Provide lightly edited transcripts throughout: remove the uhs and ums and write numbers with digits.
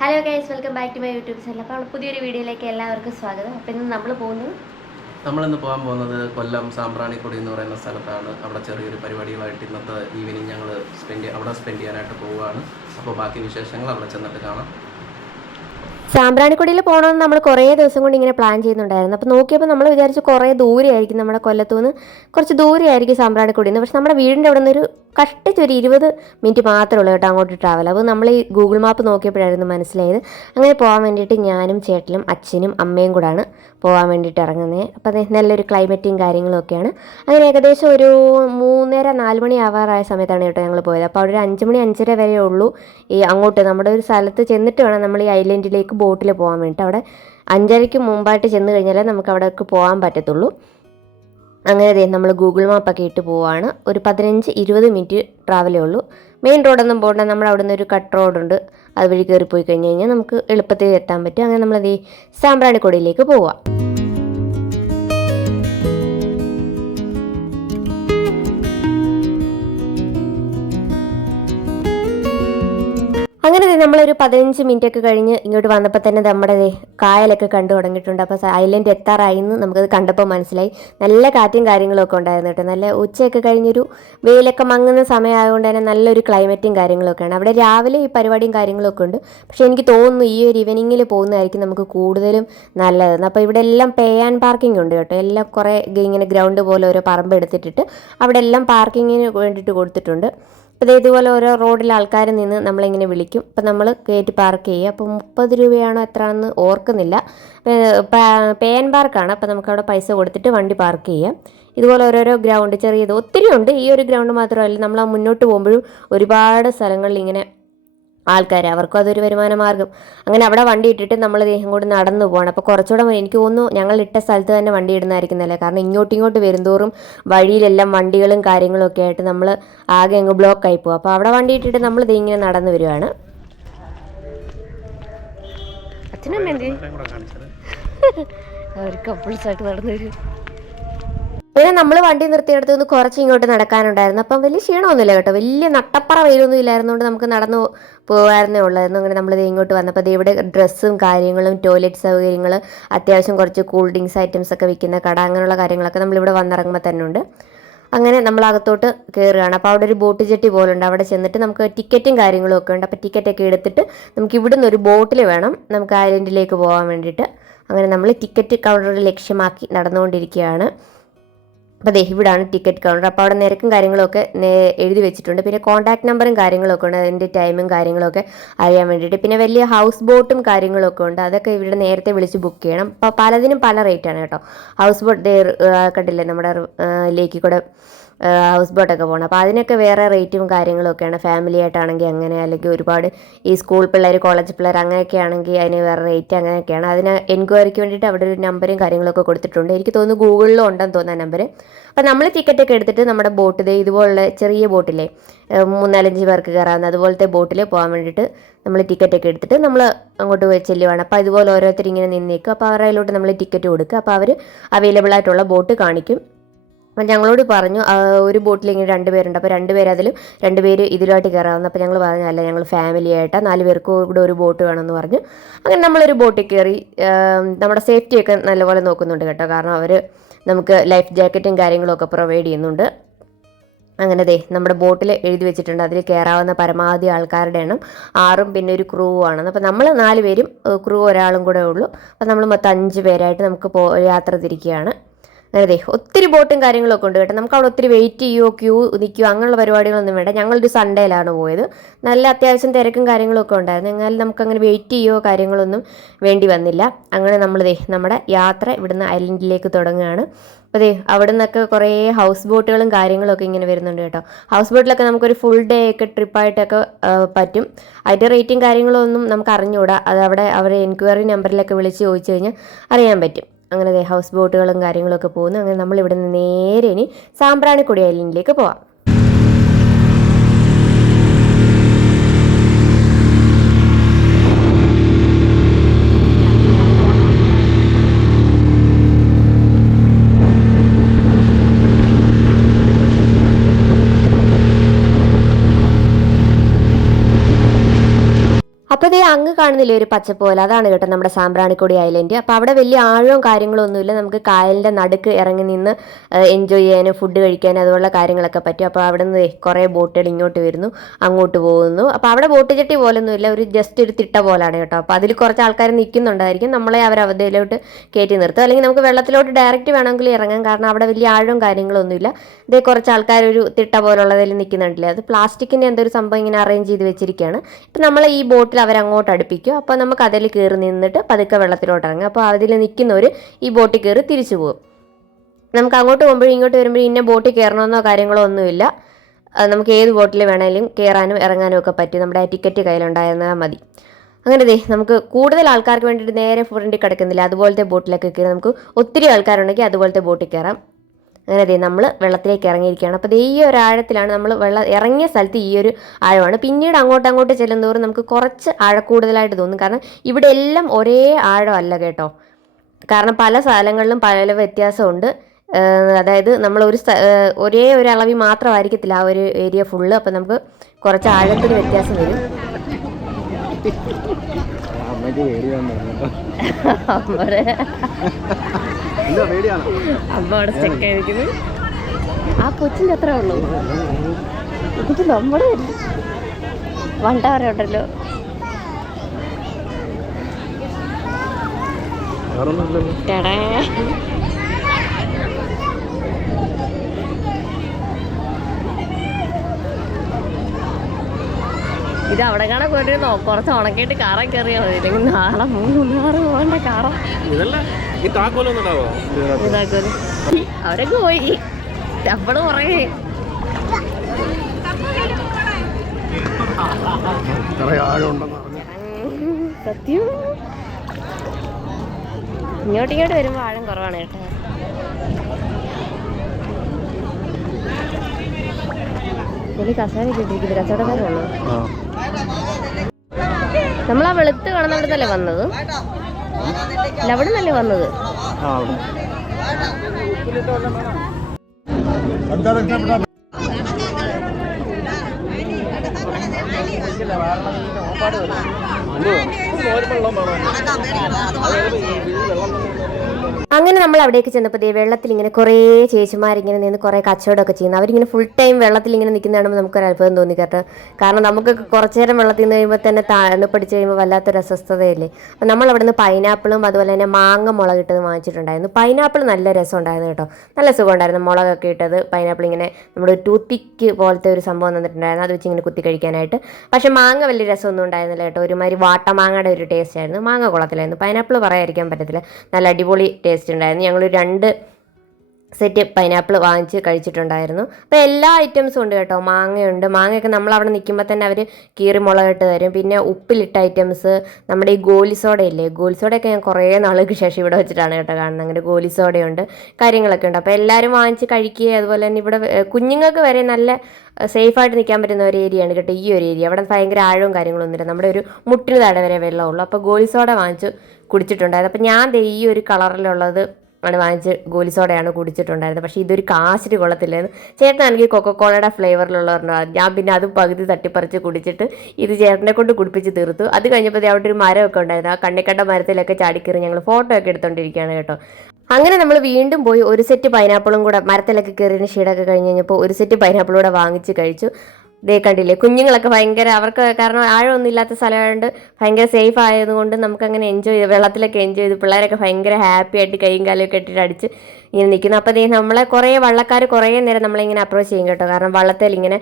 Hello guys, welcome back to my YouTube channel. അപ്പോൾ പുതിയൊരു വീഡിയോയിലേക്ക് എല്ലാവർക്കും സ്വാഗതം. അപ്പോൾ ഇന്ന് നമ്മളിന്ന് പോകാൻ പോകുന്നത് കൊല്ലം സാമ്പ്രാണിക്കൊടി എന്ന് പറയുന്ന സ്ഥലത്താണ്. അവിടെ ചെറിയൊരു പരിപാടികളായിട്ട് ഇന്നത്തെ ഈവനിങ് ഞങ്ങൾ അവിടെ സ്പെൻഡ് ചെയ്യാനായിട്ട് പോവുകയാണ്. അപ്പോൾ ബാക്കി വിശേഷങ്ങൾ അവിടെ ചെന്നിട്ട് കാണാം. സാമ്പ്രാണിക്കൊടിയിൽ പോകണമെന്ന് നമ്മൾ കുറേ ദിവസം കൊണ്ട് ഇങ്ങനെ പ്ലാൻ ചെയ്യുന്നുണ്ടായിരുന്നു. അപ്പോൾ നോക്കിയപ്പോൾ നമ്മൾ വിചാരിച്ചു കുറേ ദൂരെയായിരിക്കും, നമ്മുടെ കൊല്ലത്തുനിന്ന് കുറച്ച് ദൂരെയായിരിക്കും സാമ്പ്രാണിക്കൊടിയിൽ നിന്ന്. പക്ഷെ നമ്മുടെ വീടിൻ്റെ അവിടെ നിന്നൊരു കഷ്ടിച്ചൊരു 20 മിനിറ്റ് മാത്രമേ ഉള്ളൂ കേട്ടോ അങ്ങോട്ട് ട്രാവൽ. അപ്പോൾ നമ്മൾ ഈ ഗൂഗിൾ മാപ്പ് നോക്കിയപ്പോഴായിരുന്നു മനസ്സിലായത്. അങ്ങനെ പോകാൻ വേണ്ടിയിട്ട് ഞാനും ചേട്ടനും അച്ഛനും അമ്മയും കൂടാണ് പോകാൻ വേണ്ടിയിട്ട് ഇറങ്ങുന്നത്. അപ്പോൾ അത് നല്ലൊരു ക്ലൈമറ്റും കാര്യങ്ങളും ഒക്കെയാണ്. അങ്ങനെ ഏകദേശം ഒരു 3:30-4 മണി ആവാറായ സമയത്താണ് കേട്ടോ ഞങ്ങൾ പോയത്. അപ്പോൾ അവിടെ ഒരു 5 മണി 5:30 വരെ ഉള്ളൂ ഈ അങ്ങോട്ട് നമ്മുടെ ഒരു സ്ഥലത്ത് ചെന്നിട്ട് വേണം നമ്മൾ ഈ ഐലൻഡിലേക്ക് ബോട്ടിൽ പോകാൻ വേണ്ടിയിട്ട്. അവിടെ 5:30 മുമ്പായിട്ട് ചെന്ന് കഴിഞ്ഞാലേ നമുക്ക് അവിടേക്ക് പോകാൻ പറ്റത്തുള്ളൂ. അങ്ങനെ നമ്മൾ ഗൂഗിൾ മാപ്പൊക്കെ ഇട്ട് പോവാണ്. ഒരു 15-20 മിനിറ്റ് ട്രാവലേ ഉള്ളൂ. മെയിൻ റോഡൊന്നും പോകണ്ട, നമ്മുടെ അവിടെ നിന്ന് ഒരു കട്ട് റോഡുണ്ട്, അതുവഴി കയറിപ്പോയി കഴിഞ്ഞ് കഴിഞ്ഞാൽ നമുക്ക് എളുപ്പത്തിൽ എത്താൻ പറ്റും. അങ്ങനെ നമ്മളത് സാമ്പ്രാണിക്കൊടിയിലേക്ക് പോവാം. അങ്ങനെ നമ്മളൊരു 15 മിനിറ്റൊക്കെ കഴിഞ്ഞ് ഇങ്ങോട്ട് വന്നപ്പോൾ തന്നെ നമ്മുടെ കായലൊക്കെ കണ്ടു തുടങ്ങിയിട്ടുണ്ട്. അപ്പോൾ ഐലൻഡ് എത്താറായി എന്ന് നമുക്കത് കണ്ടപ്പോൾ മനസ്സിലായി. നല്ല കാറ്റും കാര്യങ്ങളൊക്കെ ഉണ്ടായിരുന്നു കേട്ടോ. നല്ല ഉച്ചയൊക്കെ കഴിഞ്ഞൊരു വെയിലൊക്കെ മങ്ങുന്ന സമയമായതുകൊണ്ട് തന്നെ നല്ലൊരു ക്ലൈമറ്റും കാര്യങ്ങളൊക്കെയാണ്. അവിടെ രാവിലെ ഈ പരിപാടിയും കാര്യങ്ങളൊക്കെ ഉണ്ട്. പക്ഷേ എനിക്ക് തോന്നുന്നു ഈ ഒരു ഈവനിങ്ങിൽ പോകുന്നതായിരിക്കും നമുക്ക് കൂടുതലും നല്ലതെന്ന്. അപ്പോൾ ഇവിടെ എല്ലാം പേ ആൻഡ് പാർക്കിംഗ് ഉണ്ട് കേട്ടോ. എല്ലാം കുറേ ഇങ്ങനെ ഗ്രൗണ്ട് പോലെ ഓരോ പറമ്പ് എടുത്തിട്ടിട്ട് അവിടെ എല്ലാം പാർക്കിങ്ങിന് വേണ്ടിയിട്ട് കൊടുത്തിട്ടുണ്ട്. അപ്പോൾ ഇതുപോലെ ഓരോ റോഡിൽ ആൾക്കാർ നിന്ന് നമ്മളിങ്ങനെ വിളിക്കും. അപ്പോൾ നമ്മൾ കയറ്റി പാർക്ക് ചെയ്യുക. അപ്പോൾ 30 രൂപയാണോ എത്രയാണെന്ന് ഓർക്കുന്നില്ല. പേ ആൻഡ് പാർക്കാണ്. അപ്പോൾ നമുക്കവിടെ പൈസ കൊടുത്തിട്ട് വണ്ടി പാർക്ക് ചെയ്യാം. ഇതുപോലെ ഓരോരോ ഗ്രൗണ്ട് ചെറിയത് ഒത്തിരി ഉണ്ട്. ഈ ഒരു ഗ്രൗണ്ട് മാത്രമല്ല, നമ്മൾ മുന്നോട്ട് പോകുമ്പോഴും ഒരുപാട് സ്ഥലങ്ങളിൽ ഇങ്ങനെ ആൾക്കാർ, അവർക്കും അതൊരു വരുമാന മാർഗ്ഗം. അങ്ങനെ അവിടെ വണ്ടി ഇട്ടിട്ട് നമ്മൾ ദേഹം കൂടി നടന്നു പോകണം. അപ്പോൾ കുറച്ചുകൂടെ എനിക്ക് തോന്നുന്നു ഞങ്ങൾ ഇട്ട സ്ഥലത്ത് തന്നെ വണ്ടി ഇടുന്നതായിരിക്കുന്നല്ലേ. കാരണം ഇങ്ങോട്ട് വരുന്തോറും വഴിയിലെല്ലാം വണ്ടികളും കാര്യങ്ങളും ഒക്കെ ആയിട്ട് നമ്മൾ ആകെ അങ്ങ് ബ്ലോക്കായി പോകും. അപ്പോൾ അവിടെ വണ്ടി ഇട്ടിട്ട് നമ്മൾ ഇങ്ങനെ നടന്നു വരുവാണ്. അച്ഛനമ്മ എന്ത് അവർ കപ്പിൾസായിട്ട് നടന്നു വരും. പിന്നെ നമ്മൾ വണ്ടി നിർത്തിയെടുത്ത് നിന്ന് കുറച്ച് ഇങ്ങോട്ട് നടക്കാനുണ്ടായിരുന്നു. അപ്പം വലിയ ക്ഷീണമൊന്നുമില്ല കേട്ടോ. വലിയ നട്ടപ്പറ വെയിലൊന്നും ഇല്ലായിരുന്നുകൊണ്ട് നമുക്ക് നടന്നു പോകാറുന്നേ ഉള്ളായിരുന്നു. അങ്ങനെ നമ്മൾ ഇങ്ങോട്ട് വന്നപ്പോൾ ഇവിടെ ഡ്രസ്സും കാര്യങ്ങളും ടോയ്ലറ്റ് സൗകര്യങ്ങൾ, അത്യാവശ്യം കുറച്ച് കൂൾ ഡ്രിങ്ക്സ് ഐറ്റംസ് ഒക്കെ വിൽക്കുന്ന കട, അങ്ങനെയുള്ള കാര്യങ്ങളൊക്കെ നമ്മളിവിടെ വന്നിറങ്ങുമ്പോൾ തന്നെ ഉണ്ട്. അങ്ങനെ നമ്മൾ അകത്തോട്ട് കയറുകയാണ്. അപ്പോൾ അവിടെ ഒരു ബോട്ട് ജെട്ടി പോലുണ്ട്. അവിടെ ചെന്നിട്ട് നമുക്ക് ടിക്കറ്റും കാര്യങ്ങളും ഒക്കെ ഉണ്ട്. അപ്പോൾ ടിക്കറ്റൊക്കെ എടുത്തിട്ട് നമുക്ക് ഇവിടുന്ന് ഒരു ബോട്ടിൽ വേണം നമുക്ക് ഐലൻഡിലേക്ക് പോകാൻ വേണ്ടിയിട്ട്. അങ്ങനെ നമ്മൾ ടിക്കറ്റ് കൗണ്ടർ ലക്ഷ്യമാക്കി നടന്നുകൊണ്ടിരിക്കുകയാണ്. അപ്പോൾ ഇവിടാണ് ടിക്കറ്റ് കൗണ്ടർ. അപ്പോൾ അവിടെ നിരക്കും കാര്യങ്ങളൊക്കെ എഴുതി വെച്ചിട്ടുണ്ട്. പിന്നെ കോൺടാക്ട് നമ്പറും കാര്യങ്ങളൊക്കെ ഉണ്ട്, അതിൻ്റെ ടൈമും കാര്യങ്ങളൊക്കെ അറിയാൻ വേണ്ടിയിട്ട്. പിന്നെ വലിയ ഹൗസ് ബോട്ടും കാര്യങ്ങളൊക്കെ ഉണ്ട്. അതൊക്കെ ഇവിടെ നേരത്തെ വിളിച്ച് ബുക്ക് ചെയ്യണം. അപ്പോൾ പലതിനും പല റേറ്റാണ് കേട്ടോ. ഹൗസ് ബോട്ട് കണ്ടില്ലേ, നമ്മുടെ ലേക്ക് കൂടെ ഹൗസ് ബോട്ടൊക്കെ പോകണം. അപ്പോൾ അതിനൊക്കെ വേറെ റേറ്റും കാര്യങ്ങളൊക്കെയാണ്. ഫാമിലി ആയിട്ടാണെങ്കിൽ അങ്ങനെ, അല്ലെങ്കിൽ ഒരുപാട് ഈ സ്കൂൾ പിള്ളേർ, കോളേജ് പിള്ളേർ അങ്ങനെയൊക്കെ ആണെങ്കിൽ അതിന് വേറെ റേറ്റ് അങ്ങനെയൊക്കെയാണ്. അതിന് എൻക്വയറിക്ക് വേണ്ടിയിട്ട് അവിടെ ഒരു നമ്പറും കാര്യങ്ങളൊക്കെ കൊടുത്തിട്ടുണ്ട്. എനിക്ക് തോന്നുന്നു ഗൂഗിളിലും ഉണ്ടെന്ന് തോന്നുന്ന നമ്പർ. അപ്പോൾ നമ്മൾ ടിക്കറ്റൊക്കെ എടുത്തിട്ട് നമ്മുടെ ബോട്ടിൽ ഇതുപോലുള്ള ചെറിയ ബോട്ടിലെ 3-4-5 പേർക്ക് കയറാവുന്ന അതുപോലത്തെ ബോട്ടിൽ പോകാൻ വേണ്ടിയിട്ട് നമ്മൾ ടിക്കറ്റൊക്കെ എടുത്തിട്ട് നമ്മൾ അങ്ങോട്ട് ചെല്ലുവാണ്. അപ്പോൾ അതുപോലെ ഓരോരുത്തർ ഇങ്ങനെ നിന്നേക്കും. അപ്പോൾ അവരുടെ നമ്മൾ ടിക്കറ്റ് കൊടുക്കുക. അപ്പോൾ അവർ അവൈലബിൾ ആയിട്ടുള്ള ബോട്ട് കാണിക്കും. അപ്പം ഞങ്ങളോട് പറഞ്ഞു ഒരു ബോട്ടിൽ ഇങ്ങനെ 2 പേരുണ്ട്. അപ്പോൾ 2 പേര് അതിലും 2 പേര് ഇതിലോട്ട് കയറാവുന്ന. അപ്പോൾ ഞങ്ങൾ പറഞ്ഞു അല്ല, ഞങ്ങൾ ഫാമിലി ആയിട്ടാണ്, 4 പേർക്കും ഇവിടെ ഒരു ബോട്ട് വേണമെന്ന് പറഞ്ഞു. അങ്ങനെ നമ്മളൊരു ബോട്ടിൽ കയറി. നമ്മുടെ സേഫ്റ്റിയൊക്കെ നല്ലപോലെ നോക്കുന്നുണ്ട് കേട്ടോ. കാരണം അവർ നമുക്ക് ലൈഫ് ജാക്കറ്റും കാര്യങ്ങളൊക്കെ പ്രൊവൈഡ് ചെയ്യുന്നുണ്ട്. അങ്ങനെ നമ്മുടെ ബോട്ടിൽ എഴുതി വെച്ചിട്ടുണ്ട് അതിൽ കയറാവുന്ന പരമാവധി ആൾക്കാരുടെ എണ്ണം 6, പിന്നെ ഒരു ക്രൂ ആണെന്ന്. അപ്പോൾ നമ്മൾ 4 പേരും ക്രൂ ഒരാളും കൂടെ ഉള്ളൂ. അപ്പോൾ നമ്മൾ മൊത്തം 5 പേരായിട്ട് നമുക്ക് യാത്ര തിരിക്കുകയാണ്. അങ്ങനെ ഒത്തിരി ബോട്ടും കാര്യങ്ങളൊക്കെ ഉണ്ട് കേട്ടോ. നമുക്ക് അവിടെ ഒത്തിരി വെയിറ്റ് ചെയ്യുമോ ക്യൂ നിൽക്കുമോ അങ്ങനെയുള്ള പരിപാടികളൊന്നും വേണ്ട. ഞങ്ങളൊരു സൺഡേയിലാണ് പോയത്. നല്ല അത്യാവശ്യം തിരക്കും കാര്യങ്ങളൊക്കെ ഉണ്ടായിരുന്നു. എന്നാൽ നമുക്കങ്ങനെ വെയിറ്റ് ചെയ്യുമോ കാര്യങ്ങളൊന്നും വേണ്ടി വന്നില്ല. അങ്ങനെ നമ്മൾ നമ്മുടെ യാത്ര ഇവിടുന്ന് ഐലൻഡിലേക്ക് തുടങ്ങുകയാണ്. അപ്പോൾ അവിടെ നിന്നൊക്കെ കുറേ ഹൗസ് ബോട്ടുകളും കാര്യങ്ങളൊക്കെ ഇങ്ങനെ വരുന്നുണ്ട് കേട്ടോ. ഹൗസ് ബോട്ടിലൊക്കെ നമുക്കൊരു ഫുൾ ഡേ ഒക്കെ ട്രിപ്പായിട്ടൊക്കെ പറ്റും. അതിൻ്റെ റേറ്റും കാര്യങ്ങളൊന്നും നമുക്ക് അറിഞ്ഞുകൂടാ. അത് അവിടെ അവരെ എൻക്വയറി നമ്പറിലൊക്കെ വിളിച്ച് ചോദിച്ചു കഴിഞ്ഞാൽ അറിയാൻ പറ്റും. അങ്ങനെ ഹൗസ് ബോട്ടുകളും കാര്യങ്ങളൊക്കെ പോകുന്നു. അങ്ങനെ നമ്മളിവിടെ നിന്ന് നേരെ ഇനി സാമ്പ്രാണിക്കൊടി ഐലൻഡിലേക്ക് പോവാം. അപ്പോൾ അങ്ങ് കാണുന്നില്ലേ ഒരു പച്ചപ്പ് പോലെ, അതാണ് കേട്ടോ നമ്മുടെ സാമ്പ്രാണിക്കൊടി ഐലൻഡ്. അപ്പോൾ അവിടെ വലിയ ആഴവും കാര്യങ്ങളും ഒന്നുമില്ല, നമുക്ക് കായലിൻ്റെ നടുക്ക് ഇറങ്ങി നിന്ന് എൻജോയ് ചെയ്യാനും ഫുഡ് കഴിക്കാനും അതുപോലുള്ള കാര്യങ്ങളൊക്കെ പറ്റും. അപ്പോൾ അവിടെ നിന്ന് കുറേ ബോട്ടുകൾ ഇങ്ങോട്ട് വരുന്നു, അങ്ങോട്ട് പോകുന്നു. അപ്പോൾ അവിടെ ബോട്ട് ചട്ടി പോലൊന്നുമില്ല, ഒരു ജസ്റ്റ് ഒരു തിട്ട പോലാണ് കേട്ടോ. അപ്പോൾ അതിൽ കുറച്ച് ആൾക്കാർ നിൽക്കുന്നുണ്ടായിരിക്കും, നമ്മളെ അവർ അവധിയിലോട്ട് കയറ്റി നിർത്തും. അല്ലെങ്കിൽ നമുക്ക് വെള്ളത്തിലോട്ട് ഡയറക്റ്റ് വേണമെങ്കിൽ ഇറങ്ങാം, കാരണം അവിടെ വലിയ ആഴവും കാര്യങ്ങളൊന്നുമില്ല. ഇതേ കുറച്ച് ആൾക്കാർ ഒരു തിട്ട പോലുള്ളതിൽ നിൽക്കുന്നുണ്ടല്ലേ, അത് പ്ലാസ്റ്റിക്കിൻ്റെ എന്തൊരു സംഭവം ഇങ്ങനെ അറേഞ്ച് ചെയ്ത് വെച്ചിരിക്കുകയാണ്. ഇപ്പം നമ്മൾ ഈ ബോട്ടിൽ അവരങ്ങോട്ട് അടുപ്പിക്കും, അപ്പോൾ നമുക്ക് അതിൽ കയറി നിന്നിട്ട് പതുക്കെ വെള്ളത്തിലോട്ട് ഇറങ്ങാം. അപ്പോൾ അതിൽ നിൽക്കുന്നവർ ഈ ബോട്ടിൽ കയറി തിരിച്ചു പോകും. നമുക്ക് അങ്ങോട്ട് പോകുമ്പോഴും ഇങ്ങോട്ട് വരുമ്പോഴും ഇന്ന ബോട്ടിൽ കയറണമെന്നോ കാര്യങ്ങളോ ഒന്നുമില്ല, നമുക്ക് ഏത് ബോട്ടിൽ വേണമെങ്കിലും കയറാനും ഇറങ്ങാനും ഒക്കെ പറ്റും, നമ്മുടെ ടിക്കറ്റ് കയ്യിലുണ്ടായിരുന്നാൽ മതി. അങ്ങനെ നമുക്ക് കൂടുതൽ ആൾക്കാർക്ക് വേണ്ടിയിട്ട് നേരെ ഫ്രണ്ടിൽ കിടക്കുന്നില്ല, അതുപോലത്തെ ബോട്ടിലൊക്കെ കയറി നമുക്ക് ഒത്തിരി ആൾക്കാരുണ്ടെങ്കിൽ അതുപോലത്തെ ബോട്ടിൽ കയറാം. അങ്ങനെ നമ്മൾ വെള്ളത്തിലേക്ക് ഇറങ്ങിയിരിക്കുകയാണ്. അപ്പോൾ ഈ ഒരു ആഴത്തിലാണ് നമ്മൾ ഇറങ്ങിയ സ്ഥലത്ത് ഈ ഒരു ആഴമാണ്. പിന്നീട് അങ്ങോട്ട് ചെല്ലുന്നതോറും നമുക്ക് കുറച്ച് ആഴക്കൂടുതലായിട്ട് തോന്നും, കാരണം ഇവിടെ എല്ലാം ഒരേ ആഴമല്ല കേട്ടോ. കാരണം പല സ്ഥലങ്ങളിലും പല വ്യത്യാസമുണ്ട്. അതായത് നമ്മൾ ഒരേ ഒരു അളവിൽ മാത്രമായിരിക്കത്തില്ല ആ ഒരു ഏരിയ ഫുള്ള്. അപ്പം നമുക്ക് കുറച്ച് ആഴത്തിന് വ്യത്യാസം വരും. അമ്മ അവിടെ സ്റ്റക്ക് ആയിരിക്കുന്നു. ആ കൊച്ചിൻ്റെ അത്രേ ഉള്ളൂ, ഇത് നമ്മുടെ വണ്ടവരെ ഉണ്ടല്ലോ. ഇത് അവിടെ കാണാൻ പോയിട്ടിരുന്നോ, കുറച്ച് ഉണക്കിയിട്ട് കാറ കയറിയാൽ മതി, ഇല്ലെങ്കിൽ നാളെ 3 പോകേണ്ട കാറ. അവരൊക്കെ പോയി, നമ്മള് പുറകെ. സത്യം ഇങ്ങോട്ട് വരുമ്പോ ആഴം കുറവാണ് കേട്ടോ. എനിക്ക് കസാരയൊക്കെ ഇട്ടിരിക്കുന്നത് കച്ചവടക്കാരാണോ? നമ്മളാ വെളുത്ത് കാണുന്നവിടുന്നല്ലേ വന്നത്? അല്ല, അവിടെ നിന്നല്ലേ വന്നത്? അങ്ങനെ നമ്മൾ അവിടേക്ക് ചെന്നപ്പോൾ വെള്ളത്തിൽ ഇങ്ങനെ കുറേ ചേച്ചിമാരിങ്ങനെ നിന്ന് കുറേ കച്ചവടമൊക്കെ ചെയ്യുന്നു. അവരിങ്ങനെ ഫുൾ ടൈം വെള്ളത്തിൽ ഇങ്ങനെ നിൽക്കുന്ന കാണുമ്പോൾ നമുക്കൊരു അത്ഭുതം തോന്നി കേട്ടോ. കാരണം നമുക്ക് കുറച്ച് നേരം വെള്ളത്തിൽ നിന്ന് കഴിയുമ്പോൾ തന്നെ തണുപ്പടിച്ച് കഴിയുമ്പോൾ വല്ലാത്തൊരു അസ്വസ്ഥതയല്ലേ. അപ്പം നമ്മൾ അവിടെ നിന്ന് പൈനാപ്പിളും അതുപോലെ തന്നെ മാങ്ങ മുളകിട്ടത് വാങ്ങിച്ചിട്ടുണ്ടായിരുന്നു. പൈനാപ്പിൾ നല്ല രസം ഉണ്ടായിരുന്നു കേട്ടോ, നല്ല സുഖം ഉണ്ടായിരുന്നു. മുളകൊക്കെ ഇട്ടത് പൈനാപ്പിൾ ഇങ്ങനെ നമ്മുടെ ടൂത്ത് പിക്ക് പോലത്തെ ഒരു സംഭവം തന്നിട്ടുണ്ടായിരുന്നു, അത് വെച്ച് ഇങ്ങനെ കുത്തി കഴിക്കാനായിട്ട്. പക്ഷേ മാങ്ങ വലിയ രസമൊന്നും ഉണ്ടായിരുന്നില്ല കേട്ടോ, ഒരുമാതിരി വാട്ടമാങ്ങയുടെ ഒരു ടേസ്റ്റ് ആയിരുന്നു. മാങ്ങ കുളത്തിലായിരുന്നു, പൈനാപ്പിൾ പറയാതിരിക്കാൻ പറ്റത്തില്ല, നല്ല അടിപൊളി ടേസ്റ്റ് ഉണ്ടായിരുന്നു. ഞങ്ങൾ 2 സെറ്റ് പൈനാപ്പിൾ വാങ്ങിച്ച് കഴിച്ചിട്ടുണ്ടായിരുന്നു. അപ്പോൾ എല്ലാ ഐറ്റംസും ഉണ്ട് കേട്ടോ. മാങ്ങയുണ്ട്, മാങ്ങയൊക്കെ നമ്മൾ അവിടെ നിൽക്കുമ്പോൾ തന്നെ അവർ കീറി മുളകിട്ട് തരും. പിന്നെ ഉപ്പിലിട്ട ഐറ്റംസ്, നമ്മുടെ ഈ ഗോലി സോഡയില്ലേ, ഗോലി സോഡയൊക്കെ ഞാൻ കുറേ നാൾക്ക് ശേഷം ഇവിടെ വെച്ചിട്ടാണ് കേട്ടോ കാണുന്നത്. അങ്ങനെ ഗോലി സോഡയുണ്ട്, കാര്യങ്ങളൊക്കെ ഉണ്ട്. അപ്പോൾ എല്ലാവരും വാങ്ങിച്ച് കഴിക്കുകയും അതുപോലെ തന്നെ ഇവിടെ കുഞ്ഞുങ്ങൾക്ക് വരെ നല്ല സേഫായിട്ട് നിൽക്കാൻ പറ്റുന്ന ഒരു ഏരിയയാണ് കേട്ടോ ഈ ഒരു ഏരിയ. അവിടെ ഭയങ്കര ആഴവും കാര്യങ്ങളൊന്നുമില്ല, നമ്മുടെ ഒരു മുട്ടിന് താഴെ വരെ വെള്ളമുള്ളൂ. അപ്പോൾ ഗോലി സോഡ വാങ്ങിച്ച് കുടിച്ചിട്ടുണ്ടായിരുന്നു. അപ്പോൾ ഞാൻ ഈ ഒരു കളറിലുള്ളത് ആണ് വാങ്ങിച്ച് ഗോലി സോഡയാണ് കുടിച്ചിട്ടുണ്ടായിരുന്നത്. പക്ഷേ ഇതൊരു കാശിന് കൊള്ളത്തില്ലായിരുന്നു. ചേട്ടനാണെങ്കിൽ കൊക്കക്കോളയുടെ ഫ്ലേവറിലുള്ളവരുണ്ടോ, ഞാൻ പിന്നെ അത് പകുതി തട്ടിപ്പറിച്ച് കുടിച്ചിട്ട് ഇത് ചേട്ടനെ കൊണ്ട് കുടിപ്പിച്ച് തീർത്തു. അത് കഴിഞ്ഞപ്പോൾ അവിടെ ഒരു മരമൊക്കെ ഉണ്ടായിരുന്നു, ആ കണ്ണിക്കണ്ട മരത്തിലൊക്കെ ചാടിക്കറി ഞങ്ങൾ ഫോട്ടോ ഒക്കെ എടുത്തുകൊണ്ടിരിക്കുകയാണ് കേട്ടോ. അങ്ങനെ നമ്മൾ വീണ്ടും പോയി ഒരു സെറ്റ് പൈനാപ്പിളും കൂടെ മരത്തിലൊക്കെ കയറിയതിന് ഷീഡൊക്കെ കഴിഞ്ഞ് കഴിഞ്ഞപ്പോൾ ഒരു സെറ്റ് പൈനാപ്പിൾ കൂടെ വാങ്ങിച്ച് കഴിച്ചു. ദേ കണ്ടില്ലേ, കുഞ്ഞുങ്ങളൊക്കെ ഭയങ്കര, അവർക്ക് കാരണം ആഴമൊന്നും ഇല്ലാത്ത സ്ഥലമായതുകൊണ്ട് ഭയങ്കര സേഫ് ആയതുകൊണ്ട് നമുക്കങ്ങനെ എൻജോയ് ചെയ്ത് വെള്ളത്തിലൊക്കെ എൻജോയ് ചെയ്ത് പിള്ളേരൊക്കെ ഭയങ്കര ഹാപ്പി ആയിട്ട് കൈയും കാലൊക്കെ ഇട്ടിട്ട് അടിച്ച് ഇങ്ങനെ നിൽക്കുന്നു. അപ്പോൾ നമ്മളെ കുറേ വള്ളക്കാർ കുറേ നേരം നമ്മളിങ്ങനെ അപ്രോച്ച് ചെയ്യും കേട്ടോ, കാരണം വള്ളത്തിൽ ഇങ്ങനെ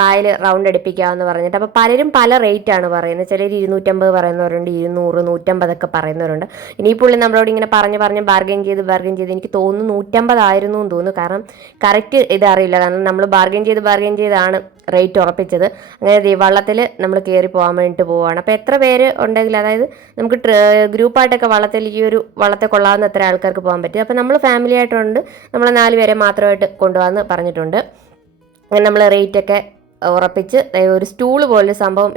കായൽ റൗണ്ട് അടിപ്പിക്കാമെന്ന് പറഞ്ഞിട്ട്. അപ്പോൾ പലരും പല റേറ്റാണ് പറയുന്നത്, ചിലർ 250 പറയുന്നവരുണ്ട്, 200, 150 പറയുന്നവരുണ്ട്. ഇനി പുള്ളി നമ്മളോട് ഇങ്ങനെ പറഞ്ഞ് ബാർഗെയിൻ ചെയ്ത് എനിക്ക് തോന്നുന്നു 150 ആയിരുന്നു എന്ന് തോന്നുന്നു, കാരണം കറക്റ്റ് ഇതറിയില്ല, കാരണം നമ്മൾ ബാർഗെയിൻ ചെയ്താണ് റേറ്റ് ഉറപ്പിച്ചത്. അങ്ങനെ വള്ളത്തിൽ നമ്മൾ കയറി പോകാൻ വേണ്ടിയിട്ട് പോവുകയാണ്. അപ്പോൾ എത്ര പേര് ഉണ്ടെങ്കിൽ, അതായത് നമുക്ക് ഗ്രൂപ്പായിട്ടൊക്കെ വള്ളത്തിൽ ഈ ഒരു വള്ളത്തെ കൊള്ളാവുന്ന എത്ര ആൾക്കാർക്ക് പോകാൻ പറ്റും. അപ്പോൾ നമ്മൾ ഫാമിലി ആയിട്ടുണ്ട്, നമ്മൾ 4 പേരെ മാത്രമായിട്ട് കൊണ്ടുപോകാമെന്ന് പറഞ്ഞിട്ടുണ്ട്. അങ്ങനെ നമ്മൾ റേറ്റൊക്കെ ഉറപ്പിച്ച് ഒരു സ്റ്റൂൾ പോലെ സംഭവം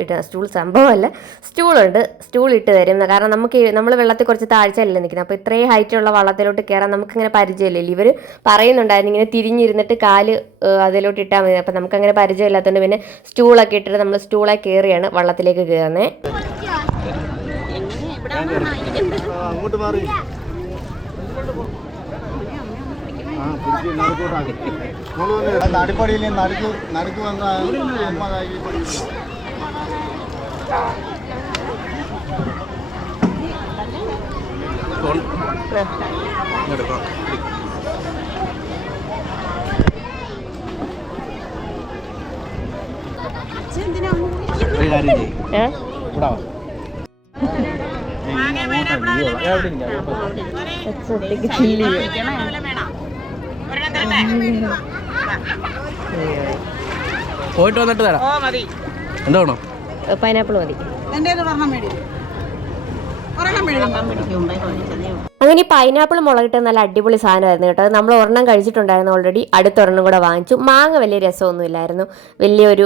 സ്റ്റൂളുണ്ട്, സ്റ്റൂൾ ഇട്ട് തരും. കാരണം നമ്മൾ വെള്ളത്തിൽ കുറച്ച് താഴ്ചയല്ലേ നിൽക്കുന്നത്, അപ്പോൾ ഇത്രയും ഹൈറ്റുള്ള വള്ളത്തിലോട്ട് കയറാൻ നമുക്കിങ്ങനെ പരിചയമില്ലല്ലോ. ഇവർ പറയുന്നുണ്ടായിരുന്നു ഇങ്ങനെ തിരിഞ്ഞിരുന്നിട്ട് കാല് അതിലോട്ട് ഇട്ടാൽ മതി, അപ്പോൾ നമുക്കങ്ങനെ പരിചയമില്ലാത്തതുകൊണ്ട് പിന്നെ സ്റ്റൂളൊക്കെ ഇട്ടിട്ട് നമ്മൾ സ്റ്റൂളെ കയറിയാണ് വള്ളത്തിലേക്ക് കയറുന്നത്. അങ്ങോട്ട് മാറി നടിപ്പടിയിൽ നടുക്ക് വന്ന അമ്മ പോയിട്ട് വന്നിട്ട് തരാം. എന്താ വേണം? പൈനാപ്പിൾ മതി. അങ്ങനെ ഈ പൈനാപ്പിൾ മുളകിട്ട് നല്ല അടിപൊളി സാധനമായിരുന്നു കേട്ടോ. നമ്മൾ ഒരെണ്ണം കഴിച്ചിട്ടുണ്ടായിരുന്നു ഓൾറെഡി, അടുത്തൊരെണ്ണം കൂടെ വാങ്ങിച്ചു. മാങ്ങ വലിയ രസമൊന്നും ഇല്ലായിരുന്നു, വലിയൊരു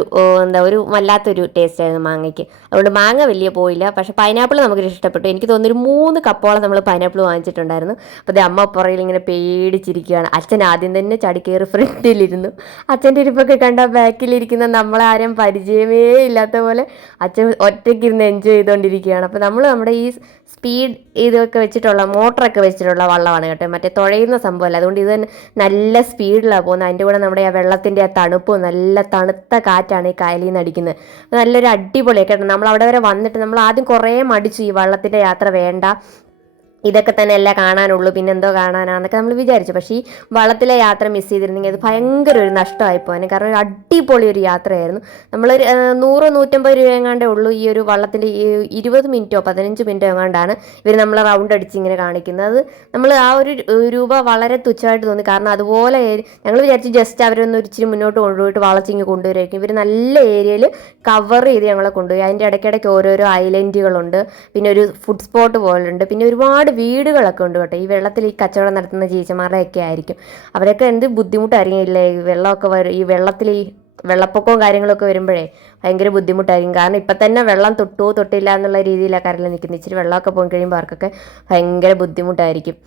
ഒരു വല്ലാത്തൊരു ടേസ്റ്റ് ആയിരുന്നു മാങ്ങയ്ക്ക്. അതുകൊണ്ട് മാങ്ങ വലിയ പോയില്ല. പക്ഷെ പൈനാപ്പിൾ നമുക്ക് ഇഷ്ടപ്പെട്ടു. എനിക്ക് തോന്നുന്നു 3 കപ്പോളം നമ്മൾ പൈനാപ്പിൾ വാങ്ങിച്ചിട്ടുണ്ടായിരുന്നു. അപ്പോൾ അത് അമ്മ പുറയിൽ ഇങ്ങനെ പേടിച്ചിരിക്കുകയാണ്. അച്ഛൻ ആദ്യം തന്നെ ചടി കയറി ഫ്രണ്ടിലിരുന്നു. അച്ഛൻ്റെ ഇരിപ്പൊക്കെ കണ്ട ബാക്കിലിരിക്കുന്ന നമ്മളാരും പരിചയമേ ഇല്ലാത്ത പോലെ അച്ഛൻ ഒറ്റയ്ക്കിരുന്ന് എൻജോയ് ചെയ്തുകൊണ്ടിരിക്കുകയാണ്. അപ്പോൾ നമ്മൾ നമ്മുടെ ഈ സ്പീഡ് ഇതൊക്കെ വെച്ചിട്ടുള്ള മോട്ടറൊക്കെ വെച്ചിട്ടുള്ള വള്ളമാണ് കേട്ടോ, മറ്റേ തുഴയുന്ന സംഭവമല്ല. അതുകൊണ്ട് ഇത് നല്ല സ്പീഡിലാണ് പോകുന്നത്. അതിൻ്റെ കൂടെ നമ്മുടെ ആ വെള്ളത്തിൻ്റെ ആ തണുപ്പും നല്ല തണുത്ത കാറ്റാണ് ഈ കായലിൽ നിന്ന് അടിക്കുന്നത്. നല്ലൊരു അടിപൊളിയൊക്കെ കേട്ടോ. നമ്മൾ അവിടെ വരെ വന്നിട്ട് നമ്മൾ ആദ്യം കുറേ മടിച്ചു, ഈ വള്ളത്തിൻ്റെ യാത്ര വേണ്ട, ഇതൊക്കെ തന്നെ അല്ലേ കാണാനുള്ളൂ, പിന്നെ എന്തോ കാണാനാന്നൊക്കെ നമ്മൾ വിചാരിച്ചു. പക്ഷേ ഈ വള്ളത്തിലെ യാത്ര മിസ് ചെയ്തിരുന്നെങ്കിൽ അത് ഭയങ്കര ഒരു നഷ്ടമായി പോകാൻ. കാരണം ഒരു അടിപൊളി ഒരു യാത്രയായിരുന്നു. നമ്മളൊരു 100-150 രൂപ എങ്ങാണ്ടേ ഉള്ളൂ ഈ ഒരു വള്ളത്തിൻ്റെ 20 മിനിറ്റോ 15 മിനിറ്റോ എങ്ങാണ്ടാണ് ഇവർ നമ്മളെ റൗണ്ട് അടിച്ച് ഇങ്ങനെ കാണിക്കുന്നത്. നമ്മൾ ആ ഒരു രൂപ വളരെ തുച്ഛമായിട്ട് തോന്നി. കാരണം അതുപോലെ ഞങ്ങൾ വിചാരിച്ചു ജസ്റ്റ് അവരൊന്ന് ഇച്ചിരി മുന്നോട്ട് കൊണ്ടുപോയിട്ട് വളച്ചിങ്ങ് കൊണ്ടുവരുമായിരിക്കും. ഇവർ നല്ല ഏരിയയിൽ കവർ ചെയ്ത് ഞങ്ങളെ കൊണ്ടുപോയി. അതിൻ്റെ ഇടയ്ക്കിടയ്ക്ക് ഓരോരോ ഐലൻഡുകളുണ്ട്, പിന്നെ ഒരു ഫുഡ് സ്പോട്ട് പോലുണ്ട്, പിന്നെ ഒരുപാട് വീടുകളൊക്കെ ഉണ്ട് കേട്ടോ. ഈ വെള്ളത്തിൽ ഈ കച്ചവടം നടത്തുന്ന ചേച്ചിമാരുടെയൊക്കെ ആയിരിക്കും. അവരൊക്കെ എന്ത് ബുദ്ധിമുട്ടായിരിക്കും ഇല്ലേ, ഈ വെള്ളമൊക്കെ ഈ വെള്ളത്തിൽ ഈ വെള്ളപ്പൊക്കവും കാര്യങ്ങളൊക്കെ വരുമ്പോഴേ ഭയങ്കര ബുദ്ധിമുട്ടായിരിക്കും. കാരണം ഇപ്പം തന്നെ വെള്ളം തൊട്ടില്ല എന്നുള്ള രീതിയിലാണ് കരയിൽ നിൽക്കുന്നത്. ഇച്ചിരി വെള്ളമൊക്കെ പോയി കഴിയുമ്പോൾ അവർക്കൊക്കെ ഭയങ്കര ബുദ്ധിമുട്ടായിരിക്കും.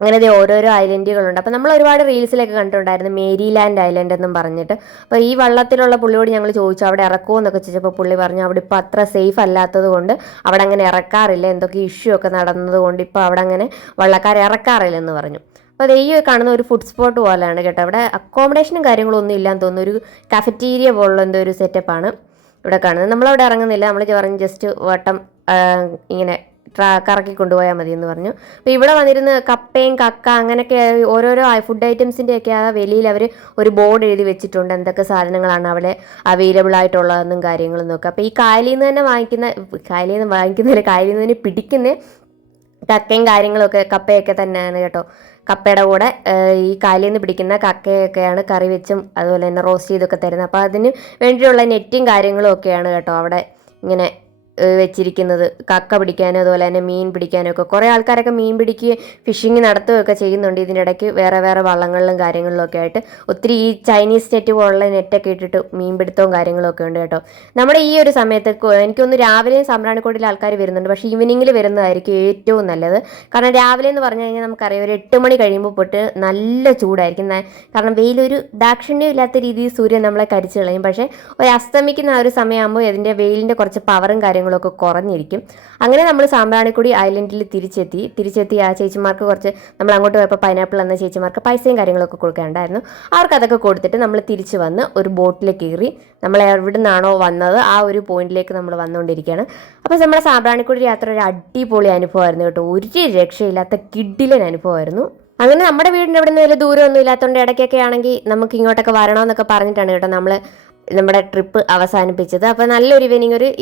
അങ്ങനെ ഇത് ഓരോരോ ഐലൻഡുകളുണ്ട്. അപ്പോൾ നമ്മൾ ഒരുപാട് റീൽസിലൊക്കെ കണ്ടിട്ടുണ്ടായിരുന്നു മേരിലാൻഡ് ഐലൻഡ് എന്നും പറഞ്ഞിട്ട്. അപ്പോൾ ഈ വള്ളത്തിലുള്ള പുള്ളിയോട് ഞങ്ങൾ ചോദിച്ചു അവിടെ ഇറക്കുമോ എന്നൊക്കെ ചോദിച്ചപ്പോൾ പുള്ളി പറഞ്ഞു അവിടെ ഇപ്പോൾ അത്ര സേഫ് അല്ലാത്തത് കൊണ്ട് അവിടെ അങ്ങനെ ഇറക്കാറില്ല, എന്തൊക്കെ ഇഷ്യൂ ഒക്കെ നടന്നതുകൊണ്ട് ഇപ്പോൾ അവിടെ അങ്ങനെ വള്ളക്കാർ ഇറക്കാറില്ലെന്ന് പറഞ്ഞു. അപ്പോൾ അത് ഈ കാണുന്ന ഒരു ഫുഡ് സ്പോട്ട് പോലെയാണ് കേട്ടോ. അവിടെ അക്കോമഡേഷനും കാര്യങ്ങളൊന്നും ഇല്ലാന്ന് തോന്നുന്നു, ഒരു കഫറ്റീരിയ പോലുള്ള എന്തോ ഒരു സെറ്റപ്പാണ് ഇവിടെ കാണുന്നത്. നമ്മളവിടെ ഇറങ്ങുന്നില്ല, നമ്മൾ പറഞ്ഞു ജസ്റ്റ് വട്ടം ഇങ്ങനെ കറക്കി കൊണ്ടുപോയാൽ മതി എന്ന് പറഞ്ഞു. അപ്പോൾ ഇവിടെ വന്നിരുന്ന് കപ്പയും കക്ക അങ്ങനെയൊക്കെ ഓരോരോ ഫുഡ് ഐറ്റംസിൻ്റെയൊക്കെ ആ വെളിയിൽ അവർ ഒരു ബോർഡ് എഴുതി വെച്ചിട്ടുണ്ട്, എന്തൊക്കെ സാധനങ്ങളാണ് അവിടെ അവൈലബിൾ ആയിട്ടുള്ളതെന്നും കാര്യങ്ങളും നോക്കുക. അപ്പോൾ ഈ കായലിൽ നിന്ന് തന്നെ കായലിൽ നിന്ന് തന്നെ പിടിക്കുന്ന കക്കയും കാര്യങ്ങളൊക്കെ കപ്പയൊക്കെ തന്നെയാണ് കേട്ടോ. കപ്പയുടെ കൂടെ ഈ കായലിൽ നിന്ന് പിടിക്കുന്ന കക്കയൊക്കെയാണ് കറി വെച്ചും അതുപോലെ തന്നെ റോസ്റ്റ് ചെയ്തൊക്കെ തരുന്നത്. അപ്പോൾ അതിന് വേണ്ടിയുള്ള നെറ്റും കാര്യങ്ങളും ഒക്കെയാണ് കേട്ടോ അവിടെ ഇങ്ങനെ വെച്ചിരിക്കുന്നത്. കക്ക പിടിക്കാനും അതുപോലെ തന്നെ മീൻ പിടിക്കാനും ഒക്കെ കുറേ ആൾക്കാരൊക്കെ മീൻ പിടിക്കുകയും ഫിഷിങ് നടത്തുകയൊക്കെ ചെയ്യുന്നുണ്ട്. ഇതിൻ്റെ ഇടയ്ക്ക് വേറെ വേറെ വള്ളങ്ങളിലും കാര്യങ്ങളിലൊക്കെ ആയിട്ട് ഒത്തിരി ഈ ചൈനീസ് നെറ്റ് പോലുള്ള നെറ്റൊക്കെ ഇട്ടിട്ട് മീൻ പിടുത്തവും കാര്യങ്ങളൊക്കെ ഉണ്ട് കേട്ടോ. നമ്മുടെ ഈ ഒരു സമയത്ത് എനിക്കൊന്ന് രാവിലെയും സാമ്പ്രാണിക്കോടിയിൽ ആൾക്കാർ വരുന്നുണ്ട്, പക്ഷേ ഈവനിങ്ങിൽ വരുന്നതായിരിക്കും ഏറ്റവും നല്ലത്. കാരണം രാവിലെ എന്ന് പറഞ്ഞു കഴിഞ്ഞാൽ നമുക്കറിയാം ഒരു 8 മണി കഴിയുമ്പോൾ പോയിട്ട് നല്ല ചൂടായിരിക്കും. കാരണം വെയിലൊരു ദാക്ഷിണ്യം ഇല്ലാത്ത രീതിയിൽ സൂര്യൻ നമ്മളെ കരിച്ചു കളയും. പക്ഷേ ഒരു അസ്തമിക്കുന്ന ആ ഒരു സമയമാകുമ്പോൾ ഇതിൻ്റെ വെയിലിൻ്റെ കുറച്ച് പവറും കാര്യങ്ങളൊക്കെ കുറഞ്ഞിരിക്കും. അങ്ങനെ നമ്മൾ സാമ്പ്രാണിക്കുടി ഐലൻഡിൽ തിരിച്ചെത്തി ആ ചേച്ചിമാർക്ക് കുറച്ച് നമ്മൾ അങ്ങോട്ട് പോയപ്പോൾ പൈനാപ്പിൾ എന്ന ചേച്ചിമാർക്ക് പൈസയും കാര്യങ്ങളൊക്കെ കൊടുക്കാനുണ്ടായിരുന്നു. അവർക്ക് അതൊക്കെ കൊടുത്തിട്ട് നമ്മൾ തിരിച്ച് വന്ന് ഒരു ബോട്ടിൽ കയറി നമ്മൾ എവിടെ നിന്നാണോ വന്നത് ആ ഒരു പോയിന്റിലേക്ക് നമ്മൾ വന്നുകൊണ്ടിരിക്കുകയാണ്. അപ്പോൾ നമ്മുടെ സാമ്പ്രാണിക്കുടി യാത്ര ഒരു അടിപൊളി അനുഭവമായിരുന്നു കേട്ടോ. ഒരു രക്ഷയില്ലാത്ത കിഡിലൻ അനുഭവമായിരുന്നു. അങ്ങനെ നമ്മുടെ വീടിൻ്റെ അവിടെ നിന്ന് വലിയ ദൂരമൊന്നും ഇല്ലാത്തതുകൊണ്ട് ഇടയ്ക്കൊക്കെ ആണെങ്കിൽ നമുക്ക് ഇങ്ങോട്ടൊക്കെ വരണമെന്നൊക്കെ പറഞ്ഞിട്ടാണ് കേട്ടോ നമ്മൾ നമ്മുടെ ട്രിപ്പ് അവസാനിപ്പിച്ചത്. അപ്പോൾ നല്ലൊരു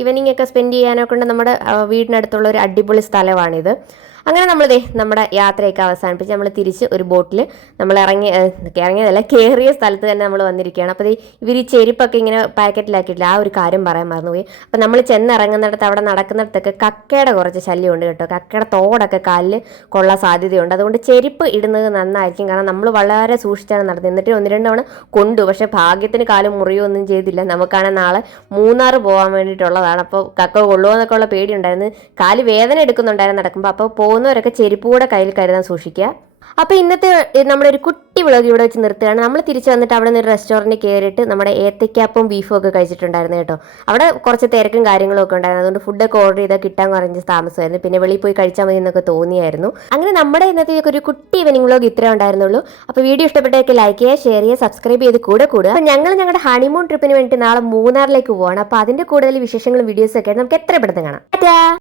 ഈവനിങ് ഒക്കെ സ്പെൻഡ് ചെയ്യാനൊക്കെ കൊണ്ട് നമ്മുടെ വീടിനടുത്തുള്ള ഒരു അടിപൊളി സ്ഥലമാണിത്. അങ്ങനെ നമ്മളിതേ നമ്മുടെ യാത്രയൊക്കെ അവസാനിപ്പിച്ച് നമ്മൾ തിരിച്ച് ഒരു ബോട്ടിൽ നമ്മൾ ഇറങ്ങിയതല്ല കയറിയ സ്ഥലത്ത് തന്നെ നമ്മൾ വന്നിരിക്കുകയാണ്. അപ്പോൾ ഇവർ ഈ ചെരുപ്പൊക്കെ ഇങ്ങനെ പാക്കറ്റിലാക്കിയിട്ടില്ല, ആ ഒരു കാര്യം പറയാൻ മറന്നുപോയി. അപ്പോൾ നമ്മൾ ചെന്നിറങ്ങുന്നിടത്ത് അവിടെ നടക്കുന്നിടത്തൊക്കെ കക്കയുടെ കുറച്ച് ശല്യമുണ്ട് കേട്ടോ. കക്കയുടെ തോടൊക്കെ കാലിൽ കൊള്ളാൻ സാധ്യതയുണ്ട്. അതുകൊണ്ട് ചെരുപ്പ് ഇടുന്നത് നന്നായിരിക്കും. കാരണം നമ്മൾ വളരെ സൂക്ഷിച്ചാണ് നടന്നത്. എന്നിട്ട് 1-2 തവണ കൊണ്ടു, പക്ഷേ ഭാഗ്യത്തിന് കാല് മുറിയൊന്നും ചെയ്തില്ല. നമുക്കാണെങ്കിൽ നാളെ മൂന്നാർ പോകാൻ വേണ്ടിയിട്ടുള്ളതാണ്. അപ്പോൾ കക്ക കൊള്ളുമോ എന്നൊക്കെ ഉള്ള പേടിയുണ്ടായിരുന്നു. കാല് വേദന എടുക്കുന്നുണ്ടായിരുന്നു നടക്കുമ്പോൾ. അപ്പോൾ പോകുന്നവരൊക്കെ ചെരുപ്പ് കൂടെ കയ്യിൽ കരുതാൻ സൂക്ഷിക്കുക. അപ്പോൾ ഇന്നത്തെ നമ്മുടെ ഒരു കുട്ടി വ്ളോഗ് ഇവിടെ വെച്ച് നിർത്തുകയാണ്. നമ്മൾ തിരിച്ച് വന്നിട്ട് അവിടെ നിന്ന് ഒരു റെസ്റ്റോറൻറ്റിൽ കയറിയിട്ട് നമ്മുടെ ഏത്തയ്ക്കാപ്പും ബീഫും ഒക്കെ കഴിച്ചിട്ടുണ്ടായിരുന്നു കേട്ടോ. അവിടെ കുറച്ച് തിരക്കും കാര്യങ്ങളും ഒക്കെ ഉണ്ടായിരുന്നു. അതുകൊണ്ട് ഫുഡൊക്കെ ഓർഡർ ചെയ്താൽ കിട്ടാൻ കുറഞ്ഞ് താമസമായിരുന്നു. പിന്നെ വെളിയിൽ പോയി കഴിച്ചാൽ മതി എന്നൊക്കെ തോന്നിയായിരുന്നു. അങ്ങനെ നമ്മുടെ ഇന്നത്തെ ഒരു കുട്ടി ഈവനിങ് വ്ളോഗ് ഇത്രേ ഉണ്ടായിരുന്നുള്ളൂ. അപ്പോൾ വീഡിയോ ഇഷ്ടപ്പെട്ടതൊക്കെ ലൈക്ക് ചെയ്യുക, ഷെയർ ചെയ്യുക, സബ്സ്ക്രൈബ് ചെയ്ത് കൂടെ കൂടുക. അപ്പോൾ ഞങ്ങൾ ഞങ്ങളുടെ ഹണിമൂൺ ട്രിപ്പിന് വേണ്ടി നാളെ മൂന്നാറിലേക്ക് പോവാണ്. അപ്പോൾ അതിൻ്റെ കൂടുതൽ വിശേഷങ്ങളും വീഡിയോസും ഒക്കെ നമുക്ക് എത്ര പെട്ടെന്ന് കാണാം.